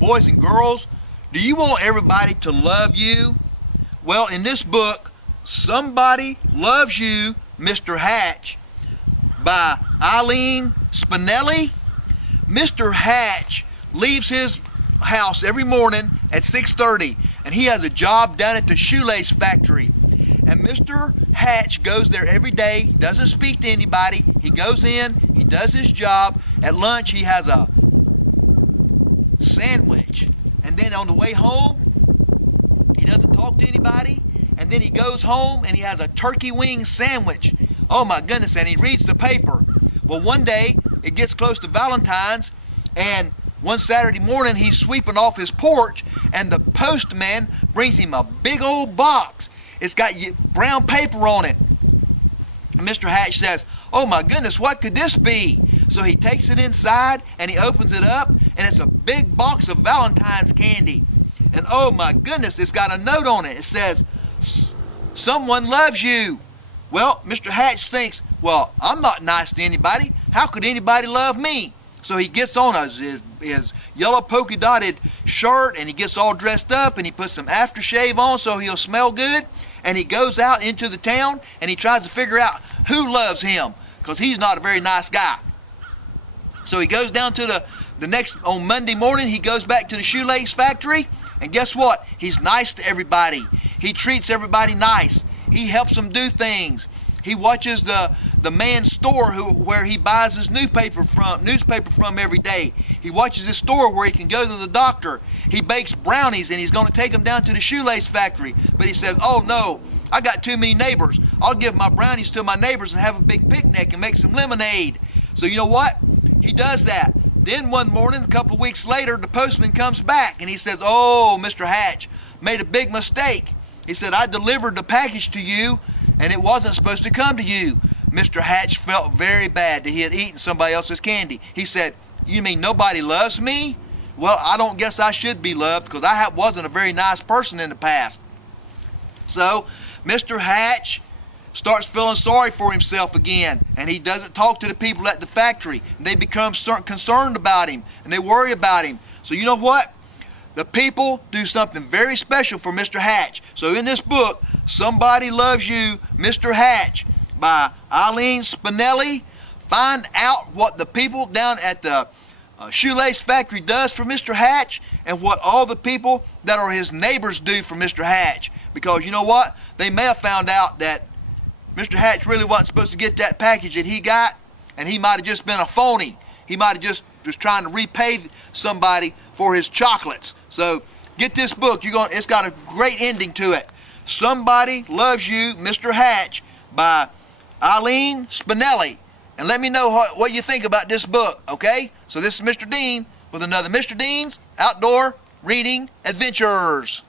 boys and girls, do you want everybody to love you? Well, in this book, Somebody Loves You, Mr. Hatch, by Eileen Spinelli. Mr. Hatch leaves his house every morning at 6:30, and he has a job down at the shoelace factory. And Mr. Hatch goes there every day, doesn't speak to anybody. He goes in, he does his job. At lunch, he has a sandwich. And then on the way home, he doesn't talk to anybody. And then he goes home and he has a turkey wing sandwich. Oh my goodness, and he reads the paper. Well, one day, it gets close to Valentine's, and one Saturday morning, he's sweeping off his porch, and the postman brings him a big old box. It's got brown paper on it. And Mr. Hatch says, "Oh my goodness, what could this be?" So he takes it inside and he opens it up, and it's a big box of Valentine's candy. And oh my goodness, it's got a note on it. It says, "Someone loves you." Well, Mr. Hatch thinks, well, I'm not nice to anybody. How could anybody love me? So he gets on his yellow polka dotted shirt, and he gets all dressed up, and he puts some aftershave on so he'll smell good. And he goes out into the town, and he tries to figure out who loves him, because he's not a very nice guy. So he goes down to on Monday morning, he goes back to the shoelace factory, and guess what? He's nice to everybody. He treats everybody nice. He helps them do things. He watches the man's store where he buys his newspaper from every day. He watches his store where he can go to the doctor. He bakes brownies, and he's going to take them down to the shoelace factory. But he says, "Oh no, I got too many neighbors. I'll give my brownies to my neighbors and have a big picnic and make some lemonade." So you know what? He does that. Then one morning, a couple of weeks later, the postman comes back, and he says, "Oh, Mr. Hatch made a big mistake." He said, "I delivered the package to you, and it wasn't supposed to come to you." Mr. Hatch felt very bad that he had eaten somebody else's candy. He said, "You mean nobody loves me? Well, I don't guess I should be loved, because I wasn't a very nice person in the past." So Mr. Hatch starts feeling sorry for himself again, and he doesn't talk to the people at the factory. And they become concerned about him, and they worry about him. So you know what? The people do something very special for Mr. Hatch. So in this book, Somebody Loves You, Mr. Hatch, by Eileen Spinelli, find out what the people down at the shoelace factory does for Mr. Hatch, and what all the people that are his neighbors do for Mr. Hatch. Because you know what? They may have found out that Mr. Hatch really wasn't supposed to get that package that he got, and he might have just been a phony. He might have just trying to repay somebody for his chocolates. So get this book. It's got a great ending to it. Somebody Loves You, Mr. Hatch, by Eileen Spinelli. And let me know what you think about this book, okay? So this is Mr. Dean with another Mr. Dean's Outdoor Reading Adventures.